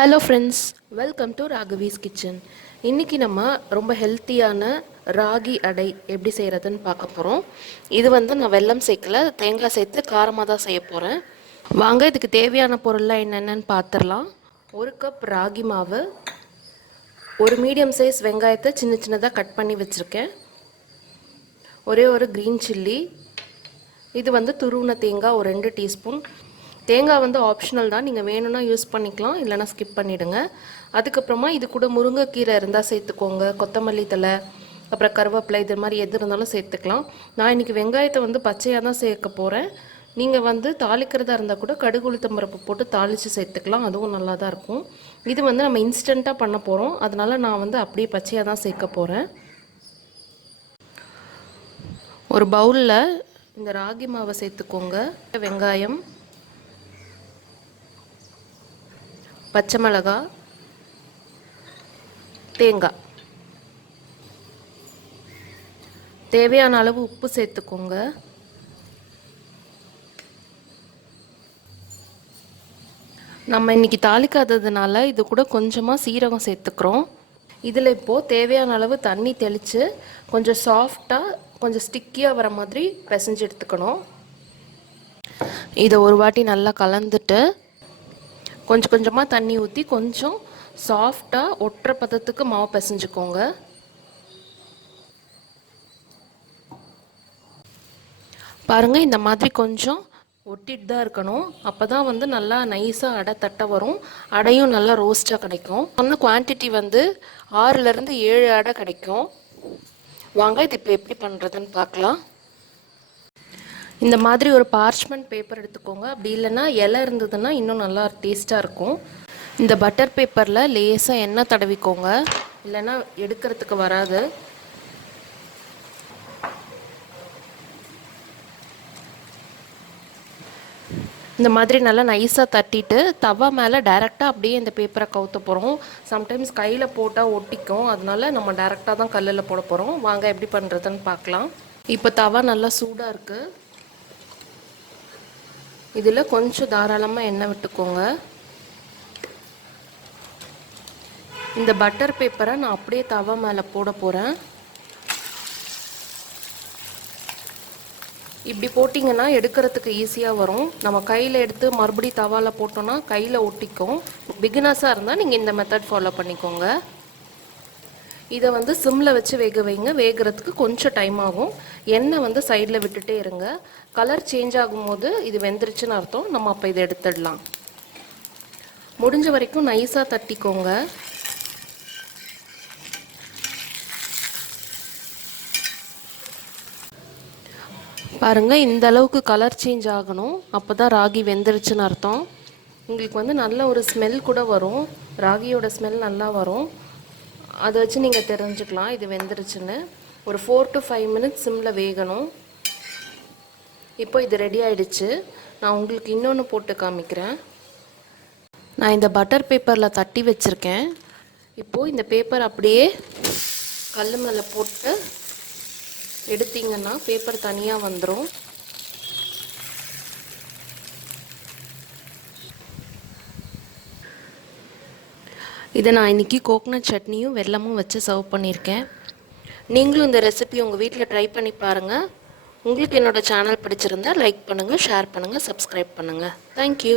Hello friends, welcome to Raghavi's kitchen. இன்றைக்கி நம்ம ரொம்ப ஹெல்த்தியான ராகி அடை எப்படி செய்கிறதுன்னு பார்க்க போகிறோம். இது நான் வெல்லம் சேர்க்கல, தேங்காய் சேர்த்து காரமாக தான் செய்ய போகிறேன். வாங்க இதுக்கு தேவையான பொருள்லாம் என்னென்னு பார்த்துடலாம். 1 கப் ராகி மாவு, ஒரு மீடியம் சைஸ் வெங்காயத்தை சின்ன சின்னதாக கட் பண்ணி வச்சுருக்கேன், ஒரே ஒரு க்ரீன் சில்லி, இது துருவின தேங்காய் ஒரு 2 டீஸ்பூன். தேங்காய் ஆப்ஷனல் தான், நீங்கள் வேணும்னா யூஸ் பண்ணிக்கலாம், இல்லைனா ஸ்கிப் பண்ணிவிடுங்க. அதுக்கப்புறமா இது கூட முருங்கைக்கீரை இருந்தால் சேர்த்துக்கோங்க, கொத்தமல்லி தழை, அப்புறம் கருவேப்பிலை, இது மாதிரி எது இருந்தாலும் சேர்த்துக்கலாம். நான் இன்றைக்கி வெங்காயத்தை பச்சையாக தான் சேர்க்க போகிறேன். நீங்கள் தாளிக்கிறதா இருந்தால் கூட கடுகு உளுத்தம் பருப்பு போட்டு தாளித்து சேர்த்துக்கலாம், அதுவும் நல்லா தான் இருக்கும். இது நம்ம இன்ஸ்டண்ட்டாக பண்ண போகிறோம், அதனால் நான் அப்படியே பச்சையாக தான் சேர்க்க போகிறேன். ஒரு பவுலில் இந்த ராகி மாவை சேர்த்துக்கோங்க, வெங்காயம், பச்சை மிளகாய், தேங்காய், தேவையான அளவு உப்பு சேர்த்துக்கோங்க. நம்ம இன்றைக்கி தாளிக்காததுனால இது கூட கொஞ்சமாக சீரகம் சேர்த்துக்கிறோம். இதில் இப்போது தேவையான அளவு தண்ணி தெளித்து கொஞ்சம் சாஃப்டாக கொஞ்சம் ஸ்டிக்கியாக வர மாதிரி பிசைஞ்சு எடுத்துக்கணும். இதை ஒரு வாட்டி நல்லா கலந்துட்டு கொஞ்சம் கொஞ்சமாக தண்ணி ஊற்றி கொஞ்சம் சாஃப்டாக ஒட்டுற பதத்துக்கு மாவு பிசைஞ்சுக்கோங்க. பாருங்கள், இந்த மாதிரி கொஞ்சம் ஒட்டிட்டு தான் இருக்கணும், அப்போ தான் நல்லா நைஸாக அடை தட்டை வரும், அடையும் நல்லா ரோஸ்ட்டாக கிடைக்கும். குவான்டிட்டி 6லேருந்து 7 அடை கிடைக்கும். வாங்க இது இப்போ எப்படி பண்ணுறதுன்னு பார்க்கலாம். இந்த மாதிரி ஒரு பார்ச்மெண்ட் பேப்பர் எடுத்துக்கோங்க, அப்படி இல்லைன்னா இலை இருந்ததுன்னா இன்னும் நல்லா டேஸ்ட்டாக இருக்கும். இந்த பட்டர் பேப்பரில் லேசாக எண்ணெய் தடவிக்கோங்க, இல்லைன்னா எடுக்கிறதுக்கு வராது. இந்த மாதிரி நல்லா நைஸாக தட்டிட்டு தவா மேலே டைரெக்டாக அப்படியே இந்த பேப்பரை கவுத்த போகிறோம். சம்டைம்ஸ் கையில் போட்டால் ஒட்டிக்கும், அதனால நம்ம டைரெக்டாக தான் கல்லில் போட போகிறோம். வாங்க எப்படி பண்ணுறதுன்னு பார்க்கலாம். இப்போ தவா நல்லா சூடாக இருக்குது, இதில் கொஞ்சம் தாராளமாக எண்ணெய் விட்டுக்கோங்க. இந்த பட்டர் பேப்பரை நான் அப்படியே தவா மேலே போட போகிறேன். இப்படி போட்டிங்கன்னா எடுக்கிறதுக்கு ஈஸியாக வரும். நம்ம கையில் எடுத்து மறுபடியும் தவாவில் போட்டோன்னா கையில் ஒட்டிக்கும். பிகினர்ஸாக இருந்தால் நீங்கள் இந்த மெத்தட் ஃபாலோ பண்ணிக்கோங்க. இதை சிம்மில் வச்சு வேக வைங்க, வேகிறதுக்கு கொஞ்சம் டைம் ஆகும். எண்ணெய் சைடில் விட்டுட்டே இருங்க. கலர் சேஞ்ச் ஆகும்போது இது வெந்துருச்சுன்னு அர்த்தம், நம்ம அப்போ இதை எடுத்துடலாம். முடிஞ்ச வரைக்கும் நைஸாக தட்டிக்கோங்க. பாருங்கள், இந்த அளவுக்கு கலர் சேஞ்ச் ஆகணும், அப்போ தான் ராகி வெந்துருச்சுன்னு அர்த்தம். உங்களுக்கு நல்ல ஒரு ஸ்மெல் கூட வரும், ராகியோட ஸ்மெல் நல்லா வரும். அதை வச்சு நீங்கள் தெரிஞ்சுக்கலாம் இது வெந்துருச்சுன்னு. ஒரு 4 to 5 minutes சிம்மில் வேகணும். இப்போ இது ரெடி ஆகிடுச்சு. நான் உங்களுக்கு இன்னொன்று போட்டு காமிக்கிறேன். நான் இந்த பட்டர் பேப்பரில் தட்டி வச்சுருக்கேன். இப்போது இந்த பேப்பர் அப்படியே கல் மேலே போட்டு எடுத்திங்கன்னா பேப்பர் தனியாக வந்துடும். இதை நான் இன்றைக்கி கோகனட் சட்னியும் வெல்லமும் வச்சு சர்வ் பண்ணியிருக்கேன். நீங்களும் இந்த ரெசிபி உங்கள் வீட்டில் ட்ரை பண்ணி பாருங்கள். உங்களுக்கு என்னோடய சேனல் பிடிச்சிருந்தால் லைக் பண்ணுங்கள், ஷேர் பண்ணுங்கள், சப்ஸ்கிரைப் பண்ணுங்கள். தேங்க்யூ.